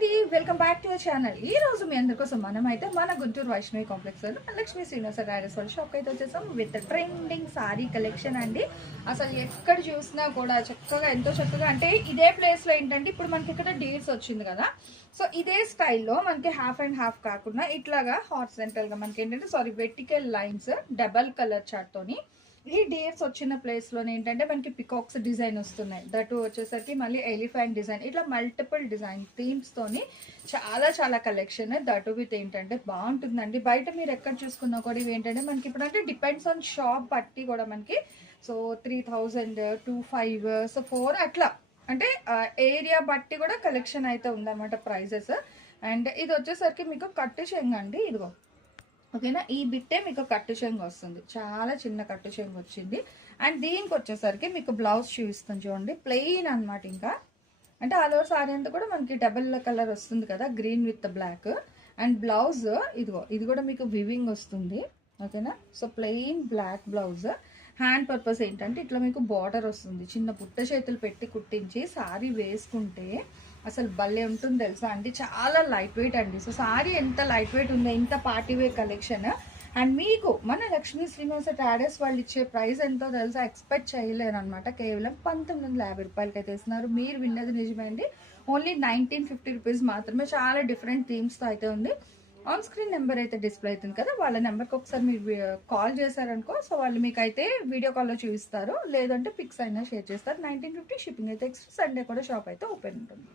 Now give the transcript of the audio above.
అండి, welcome back to our channel. ఈ రోజు మీ అందరి కోసం మనమైతే మన గుంటూరు వైష్ణవి కాంప్లెక్స్ లో లక్ష్మీ శ్రీనివాస డైరెక్ట్స్ వాళ్ళ షాప్ అయితే వచ్చేసాం విత్ ట్రెండింగ్ సారీ కలెక్షన్ అండి. అసలు ఎక్కడ చూసినా కూడా చక్కగా ఎంతో చక్కగా అంటే ఇదే ప్లేస్ లో ఏంటంటే ఇప్పుడు మనకి ఇక్కడ డీల్స్ వచ్చింది కదా, సో ఇదే స్టైల్లో మనకి హాఫ్ అండ్ హాఫ్ కాకుండా ఇట్లాగా హార్సెంటల్ గా మనకి ఏంటంటే vertical lines double colour chart తోని ఈ డేట్స్ వచ్చిన ప్లేస్ లోనే ఏంటంటే మనకి పికాక్స్ డిజైన్ వస్తున్నాయి. దట్ వచ్చేసరికి మళ్ళీ ఎలిఫెంట్ డిజైన్, ఇట్లా మల్టిపుల్ డిజైన్ థీమ్స్ తోని చాలా చాలా కలెక్షన్. దట్ విత్ ఏంటంటే బాగుంటుందండి. బయట మీరు ఎక్కడ చూసుకున్నా కూడా ఇవి ఏంటంటే మనకి ఇప్పుడు అంటే డిపెండ్స్ ఆన్ షాప్ బట్టి కూడా మనకి సో 3000, 2500, సో 4 అట్లా అంటే ఏరియా బట్టి కూడా కలెక్షన్ అయితే ఉందన్నమాట ప్రైజెస్. అండ్ ఇది వచ్చేసరికి మీకు కట్టు చెంగు అండి, ఇదిగో ఓకేనా. ఈ బిట్టే మీకు కట్టు చెంగు వస్తుంది, చాలా చిన్న కట్టు చెంగు వచ్చింది. అండ్ దీనికి వచ్చేసరికి మీకు బ్లౌజ్ చూపిస్తాను చూడండి, ప్లెయిన్ అనమాట. ఇంకా అంటే ఆల్ ఓవర్ సారీ అంతా కూడా మనకి డబుల్ కలర్ వస్తుంది కదా, green with black. And blouse ఇదిగో ఇది కూడా మీకు వివింగ్ వస్తుంది, ఓకేనా. So plain black blouse. Hand purpose ఏంటంటే ఇట్లా మీకు బార్డర్ వస్తుంది, చిన్న పుట్ట చేతులు పెట్టి కుట్టించి సారీ వేసుకుంటే అసలు భలే ఉంటుంది తెలుసా అండి. చాలా లైట్ వెయిట్ అండి. సో సారీ ఎంత లైట్ వెయిట్ ఉందో, ఇంత పార్టీ వేర్ కలెక్షన్. అండ్ మీకు మన లక్ష్మీ శ్రీనివాస ట్రేడర్స్ వాళ్ళు ఇచ్చే ప్రైస్ ఎంతో తెలుసా, ఎక్స్పెక్ట్ చేయలేరు అనమాట. కేవలం 1950 రూపాయలకి అయితే ఇస్తున్నారు. మీరు విన్నది నిజమే అండి, ఓన్లీ 1950 రూపీస్ మాత్రమే. చాలా డిఫరెంట్ థీమ్స్తో అయితే ఉంది. ఆన్ స్క్రీన్ నెంబర్ అయితే డిస్ప్లే అవుతుంది కదా, వాళ్ళ నెంబర్కి ఒకసారి మీరు కాల్ చేశారనుకో, సో వాళ్ళు మీకు అయితే వీడియో కాల్లో చూపిస్తారు, లేదంటే పిక్స్ అయినా షేర్ చేస్తారు. 1950 షిప్పింగ్ అయితే ఎక్స్ట్రా. సండే కూడా షాప్ అయితే ఓపెన్ ఉంటుంది.